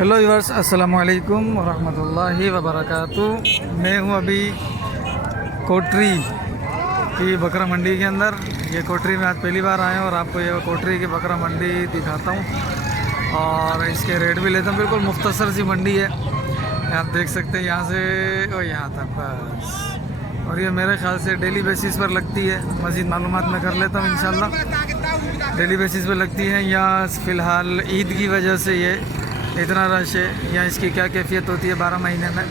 Hello viewers, अस्सलाम वालेकुम वरहमतुल्लाहि वबरकातुह। मैं हूं अभी कोटरी की बकरा मंडी के अंदर। ये कोटरी में आज पहली बार आया हूं और आपको ये कोटरी की बकरा मंडी दिखाता हूं और इसके रेट भी लेता हूं। बिल्कुल मुख्तसर सी मंडी है, आप देख सकते हैं यहाँ से और यहाँ तक बस। और ये मेरे ख्याल से डेली बेसिस पर लगती है। मज़ीद मालूमात मैं कर लेता हूँ इंशाल्लाह। डेली बेसिस पर लगती है या फ़िलहाल ईद की वजह से ये इतना रश है या इसकी क्या कैफियत होती है 12 महीने में,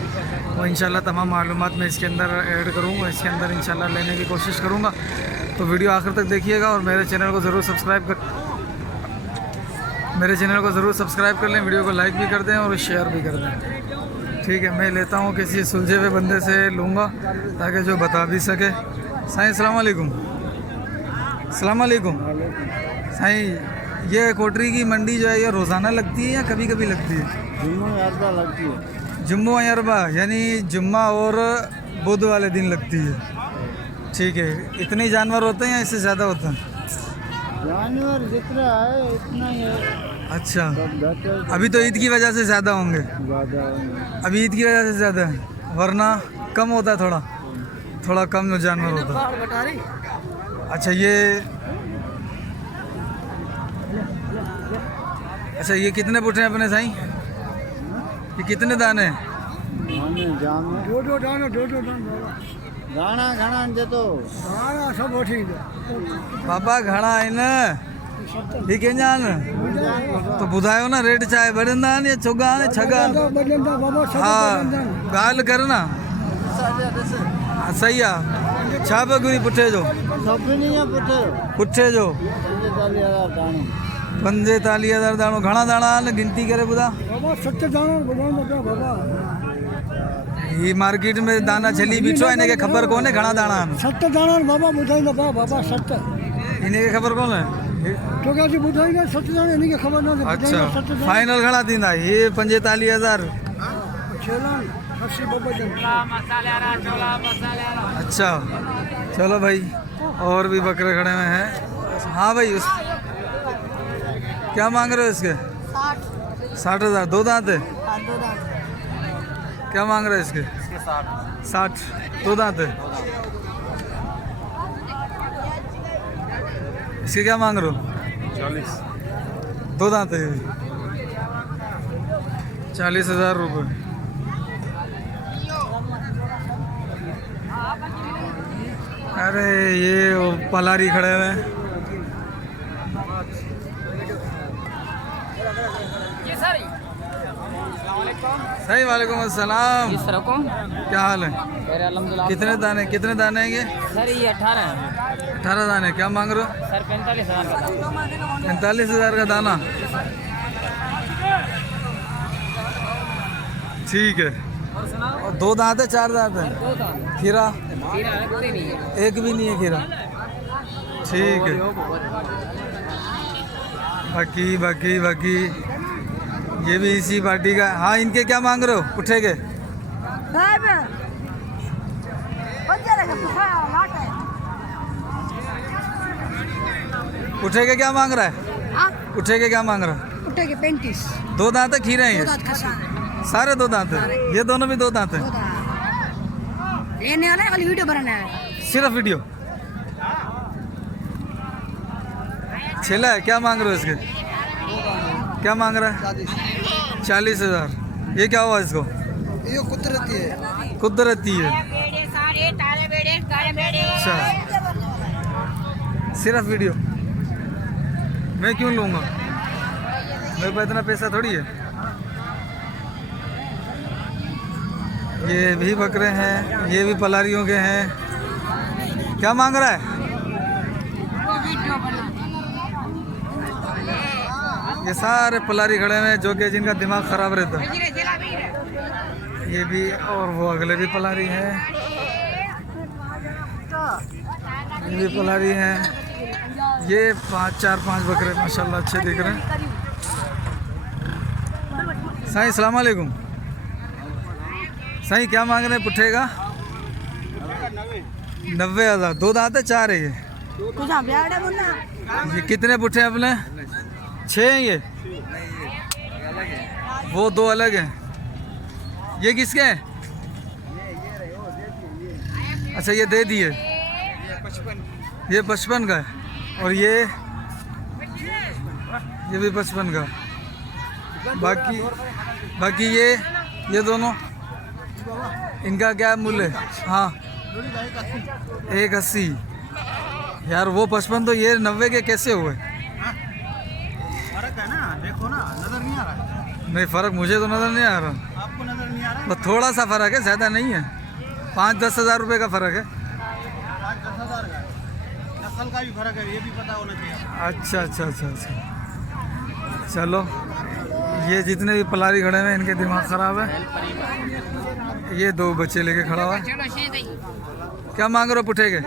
वो इंशाल्लाह तमाम मालूमात मैं इसके अंदर ऐड करूँगा। इसके अंदर इंशाल्लाह लेने की कोशिश करूँगा, तो वीडियो आखिर तक देखिएगा और मेरे चैनल को ज़रूर सब्सक्राइब कर लें, वीडियो को लाइक भी कर दें और शेयर भी कर दें। ठीक है, मैं लेता हूँ किसी सुलझे हुए बंदे से लूँगा ताकि जो बता भी सके। साईं अस्सलाम वालेकुम। अस्सलाम वालेकुम साईं, ये कोटरी की मंडी जो है ये रोज़ाना लगती है या कभी कभी लगती है? जुम्मा अरबा लगती है। जुम्मा अरबा यानी जुम्मा और बुध वाले दिन लगती है। ठीक है, इतने जानवर होते हैं या इससे ज़्यादा होते हैं? जानवर जितना है इतना ही है। अच्छा, सब अभी तो ईद की वजह से ज़्यादा होंगे। ज़्यादा अभी ईद की वजह से ज़्यादा है, वरना कम होता है, थोड़ा कम जानवर होता है। अच्छा ये कितने पुट्ठे हैं अपने साईं? ये कितने दाने हैं? जाम दो दाना गाना गाना दे तो गाना सब ठीक है बाबा घड़ा है ना, ठीक है जान तो बुधायो ना रेट चाहे बढ़ंदा या छोगा ने छगा। हाँ गाल करना सही है। छा बगुरी पुट्ठे जो सभिनी है पुट्ठे जो 45,000 दाणो। घणा दाणा आहिनि गिनती करे ॿुधा? ही मार्केट में दाना छली बीठो आहे, हिनखे ख़बर कोन्हे घणा दाणा आहिनि। 7 दाना बाबा ॿुधाईंदा बाबा 7 हिनखे ख़बर कोन्हे। तोखे अॼु ॿुधाईंदा 7 दाना, हिनखे ख़बर न। अच्छा, फाइनल घणा थींदा? ये 45,000। अच्छा चलो भाई, और भी बकरे खड़े हुए हैं। हाँ भाई, क्या मांग रहे हो इसके? 60,000। दो दांत है? क्या मांग रहे हो इसके? 60। दो दांत है? इसके क्या मांग रहे हो? 40। दो दांत है? 40,000 रुपये। अरे ये वो पलारी खड़े हुए हैं। सही, वालेकुम अस्सलाम। क्या हाल है? कितने दाने हैं ये? सर ये 18 है। 18 दाने। क्या मांग रहे हो? सर 45,000 का। 45,000 का दाना। ठीक है। और दो दांत है, 4 दांत है? दो दांत। खीरा? खीरा है, कोई नहीं है। एक भी नहीं है खीरा। ठीक है। बाकी ये भी इसी पार्टी का। हाँ, इनके क्या मांग रहे हो पुट्ठे के? पुट्ठे के क्या मांग रहा है? पुट्ठे के क्या मांग रहा है? पुट्ठे के 35। दो दांत है, खीरे हैं ये? सारे दो दांत है? ये दोनों भी दो दांत है? लेने वाला है, खाली वीडियो बनाना है। सिर्फ वीडियो। छेला है? क्या मांग रहे हो इसके? क्या मांग रहा है? 40,000। ये क्या हुआ इसको? ये कुदरती है। अच्छा, सिर्फ वीडियो। मैं क्यों लूँगा, मेरे पास इतना पैसा थोड़ी है। ये भी बकरे हैं, ये भी पलारियों के हैं। क्या मांग रहा है? ये सारे पलारी खड़े हुए हैं जो कि जिनका दिमाग ख़राब रहता है। ये भी और वो अगले भी पलारी हैं, ये भी पलारी हैं। ये 4-5 बकरे माशाल्लाह अच्छे दिख रहे हैं। साईं अस्सलाम वालेकुम। साईं क्या मांग रहे हैं पुट्ठे का? 90,000। दो दांत है, 4 है ये? ये कितने पुट्ठे हैं अपने? 6 हैं ये? वो दो अलग हैं। ये किसके हैं? अच्छा ये दे दिए। ये 55 का है और ये भी 55 का। बाकी ये दोनों इनका क्या मूल्य है? हाँ 180। यार वो 55 तो ये 90 के कैसे हुए? फर्क है ना, देखो ना, नजर नहीं आ रहा। नहीं फर्क मुझे तो नज़र नहीं आ रहा। आपको नजर नहीं आ रहा? बस थोड़ा सा फर्क है, ज़्यादा नहीं है। 5-10 हज़ार रुपये का फर्क है। 10,000 का नस्ल का भी फर्क है, ये भी पता होना चाहिए। अच्छा। चलो ये जितने भी पलारी खड़े हैं इनके दिमाग ख़राब है। ये दो बच्चे लेके खड़ा हुआ है। क्या मांग रहे हो पुठे के?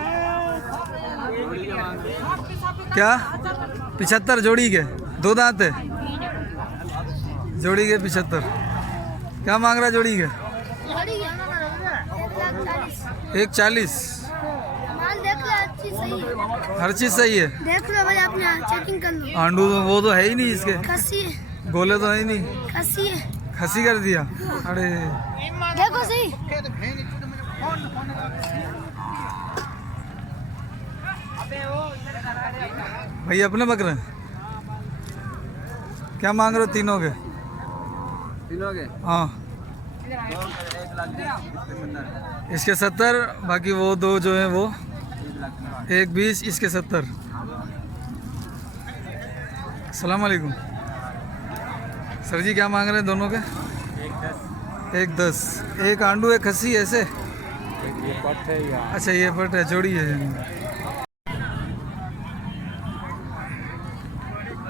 क्या 75 जोड़ी के? 2 दांत है जोड़ी के 75। क्या मांग रहा है जोड़ी के? 140। माल देख लो, अच्छी सही है। हर चीज़ सही है। देख लो भाई, अपने चेकिंग कर लो। आंडू तो वो तो है ही नहीं इसके, खसी है, गोले तो है ही नहीं। खसी है, खसी कर दिया। अरे देखो सही। भाई अपने बकरे क्या मांग रहे हो तीनों के? हाँ इसके 70, बाकी वो दो जो है वो 120, इसके 70। अस्सलाम वालेकुम सर जी, क्या मांग रहे हैं दोनों के? 110। एक आंडू एक खस्सी ऐसे? अच्छा ये पट है, जोड़ी है।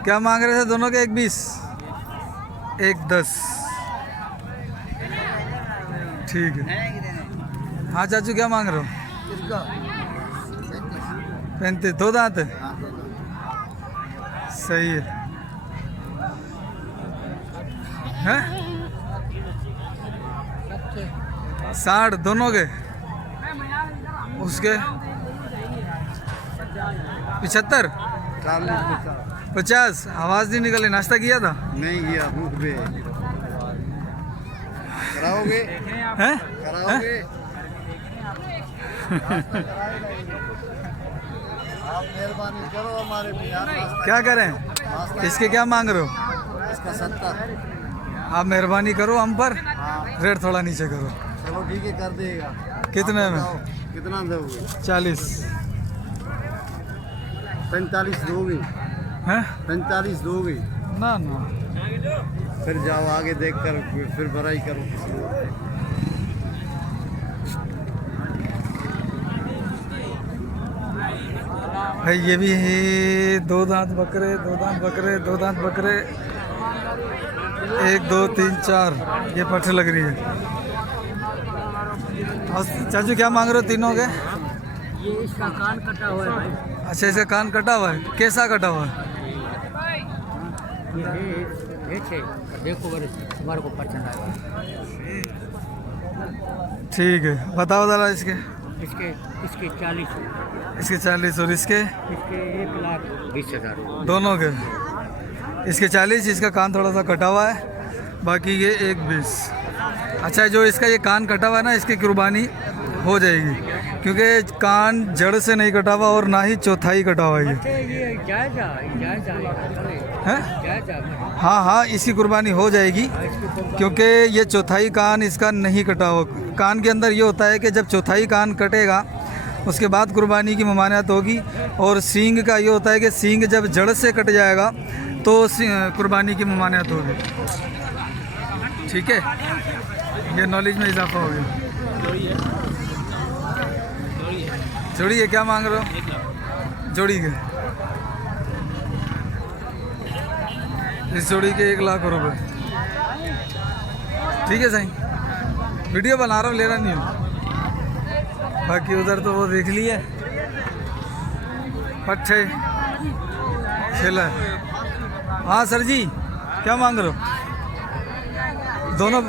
क्या मांग रहे थे दोनों के? 120, 110। ठीक है। हाँ चाचू क्या मांग रहे हो? 35। 2 दांत है? सही है। हैं? 60 दोनों के? उसके 75, 50। आवाज़ नहीं निकली। नाश्ता किया था? नहीं किया, भूख पे। कराओगे? हैं? कराओगे? आप मेहरबानी करो हमारे पे यार। क्या करें? इसके क्या मांग रहे हो? इसका 70। आप मेहरबानी करो हम पर, रेट थोड़ा नीचे करो। चलो ठीक है, कर देगा। कितने में? कितना दोगे? 40। 45 दोगे? हैं? 45 दोगे? ना फिर जाओ आगे देख कर, फिर बड़ाई करो किसी और पे। भाई ये भी है 2 दांत बकरे, 2 दांत बकरे, 2 दांत बकरे। 1 2 3 4 ये पठ लग रही है। और चाचू क्या मांग रहे हो तीनों के? ये इसका कान कटा हुआ है भाई। अच्छा इसका कान कटा हुआ है? कैसा कटा हुआ है? ये छे देखो बड़े हमारे को पसंद आया। ठीक है बताओ ज़रा इसके। इसके 40, इसके 40 और इसके? इसके 1,20,000 दोनों के? इसके 40, इसका कान थोड़ा सा कटा हुआ है, बाकी ये 1,20। अच्छा जो इसका ये कान कटा हुआ है ना, इसकी कुर्बानी हो जाएगी क्योंकि कान जड़ से नहीं कटा हुआ और ना ही चौथाई कटा हुआ है ये। ये जायजा हैं? हाँ इसकी कुर्बानी हो जाएगी क्योंकि ये चौथाई कान इसका नहीं कटा हुआ। कान के अंदर ये होता है कि जब चौथाई कान कटेगा उसके बाद कुर्बानी की ममानियत होगी, और सींग का ये होता है कि सींग जब जड़ से कट जाएगा तो कुर्बानी की ममानियत होगी। ठीक है, ये नॉलेज में इजाफा हो गया। जोड़ी है? क्या मांग रहे हो जोड़ी के? इस जोड़ी के 1,00,000 रुपए। ठीक है सही, वीडियो बना रहा हूँ, ले रहा नहीं हूँ। बाकी उधर तो वो देख लिए पट्टे खेला। हाँ सर जी क्या मांग रहे हो? दोनों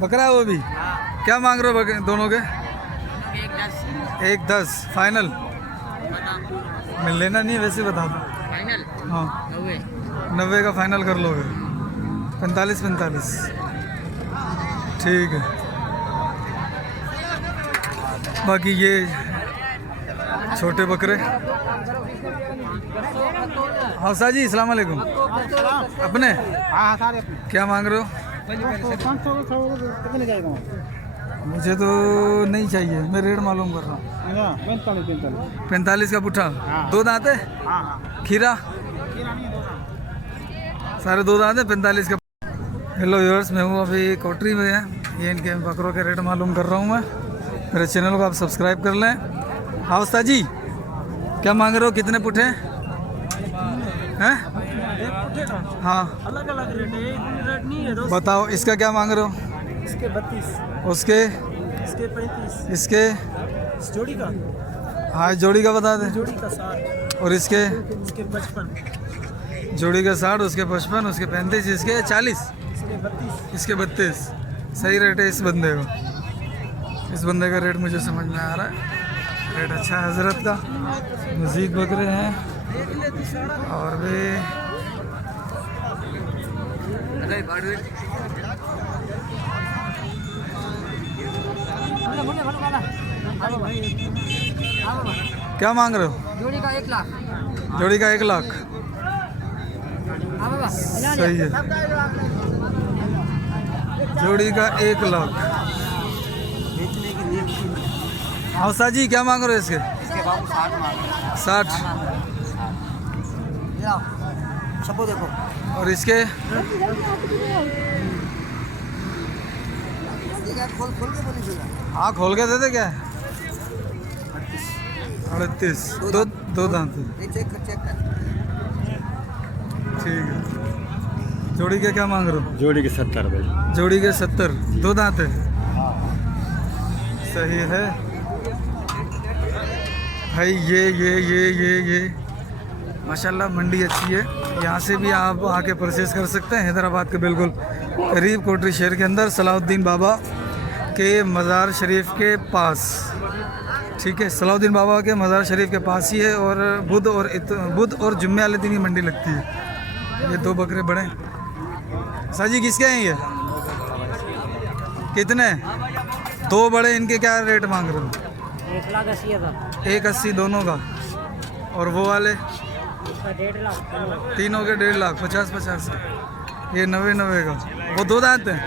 बकरा है वो भी? क्या मांग रहे हो दोनों के? 1,10 फाइनल? मैं लेना नहीं है वैसे बता दो। फाइनल हाँ 90 90 का फाइनल कर लोगे? 45 ठीक है। बाकी ये छोटे बकरे। हौसा जी अस्सलाम वालेकुम। अपने हाँ सारे क्या मांग रहे हो? 500 कितने जाएगा? मुझे तो नहीं चाहिए, मैं रेट मालूम कर रहा हूँ। 45 का पुट्ठा। हाँ। 2 दांत है? हाँ खीरा सारे 2 दांत है। 45 का। हेलो व्यूअर्स, मैं हूँ अभी कोटरी में है। ये इनके बकरों के रेट मालूम कर रहा हूँ मैं। मेरे चैनल को आप सब्सक्राइब कर लें। हाँ उस्ताद जी क्या मांग रहे हो? कितने पुट्ठे हैं? हाँ अलग अलग रेट है, रेट नहीं है। बताओ, इसका क्या मांग रहे हो? इसके 32, उसके इसके 35, इसके जोड़ी का, हाँ जोड़ी का बता दे। जोड़ी का 60, और इसके इसके 55, जोड़ी का 60, उसके 55, उसके 35, इसके 40, इसके 32। इसके 32। सही रेट है इस बंदे को। इस बंदे का रेट मुझे समझ में आ रहा है। रेट अच्छा है हजरत का। मजीद बकरे हैं और भी। क्या मांग रहे हो? जोड़ी का 1 लाख। जोड़ी का 1 लाख। हाँ बाबा सही है। जोड़ी का 1 लाख। हौसा जी क्या मांग रहे हो इसके? इसके बाबू 60 मांग 60। सबको देखो। और इसके खोल खोल के बोली हाँ खोल के दे दे। क्या 38। दो दांत है। चेक कर। ठीक है। जोड़ी के क्या मांग रहे हो? जोड़ी के 70 भाई। जोड़ी के 70। 2 दांत है। सही है भाई। ये माशाल्लाह मंडी अच्छी है। यहाँ से भी आप आके परचेस कर सकते हैं। हैदराबाद के बिल्कुल करीब कोटरी शहर के अंदर सलाउद्दीन बाबा के मज़ार शरीफ के पास। ठीक है, सलाउद्दीन बाबा के मज़ार शरीफ के पास ही है। और बुध और जुम्मे वाले दिन ही मंडी लगती है। ये 2 बकरे बड़े साजी किसके हैं ये? कितने? 2 बड़े। इनके क्या रेट मांग रहे हो? 1,80,000। 1,80 दोनों का। और वो वाले उसका 1.5 लाख। तीनों के 1.5 लाख। 50 ये 90 का। वो 2 दांत हैं।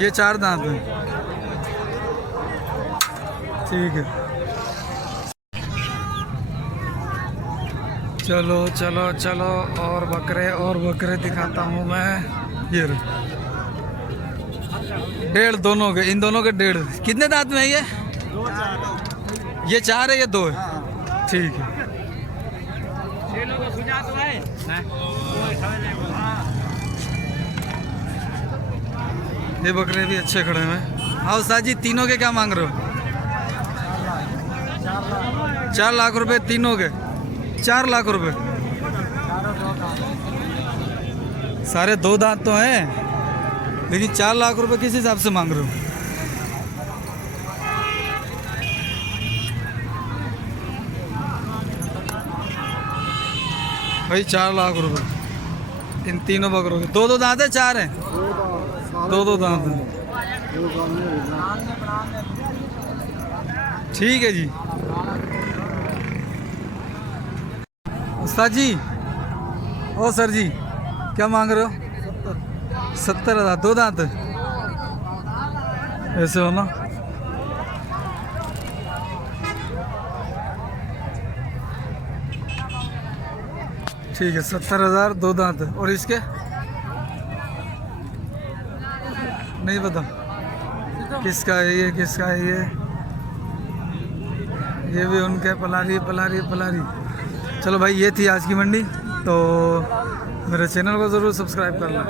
ये 4 दांत हैं। ठीक है। चलो चलो चलो और बकरे दिखाता हूँ मैं। ये 1.5 दोनों के। इन दोनों के 1.5। कितने दांत में है ये? 4 है, ये 2 है। ठीक है। ये बकरे भी अच्छे खड़े हैं। हाँ उस्ताद जी तीनों के क्या मांग रहे हो? 4 लाख रुपए तीनों के। 4 लाख रुपए। सारे 2 दांत तो हैं, लेकिन 4 लाख रुपए किस हिसाब से मांग रहे हो? भाई 4 लाख रुपए इन तीनों बकरों के। 2 दांत है? 4 हैं? 2 दांत हैं। ठीक है जी। उस्ताद जी, ओ सर जी क्या मांग रहे हो? 70,000। 2 दांत ऐसे हो ना? ठीक है, 70,000। 2 दांत। और इसके नहीं पता किसका है ये, किसका है ये भी उनके। पलारी। चलो भाई, ये थी आज की मंडी। तो मेरे चैनल को ज़रूर सब्सक्राइब कर लें।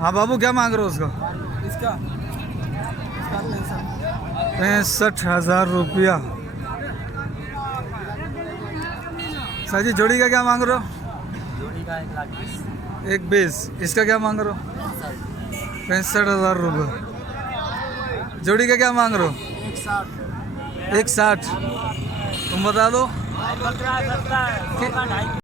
हाँ बाबू क्या मांग रहे हो उसका? इसका 65,000 रुपया। सर जी जोड़ी का क्या मांग रहे हो? जोड़ी का 1,20,000। 1,20,000। इसका क्या मांग रहे हो? 65,000 रुपये। जोड़ी का क्या मांग रहे हो? 1,60,000। 1,60,000। तुम बता दो। कि-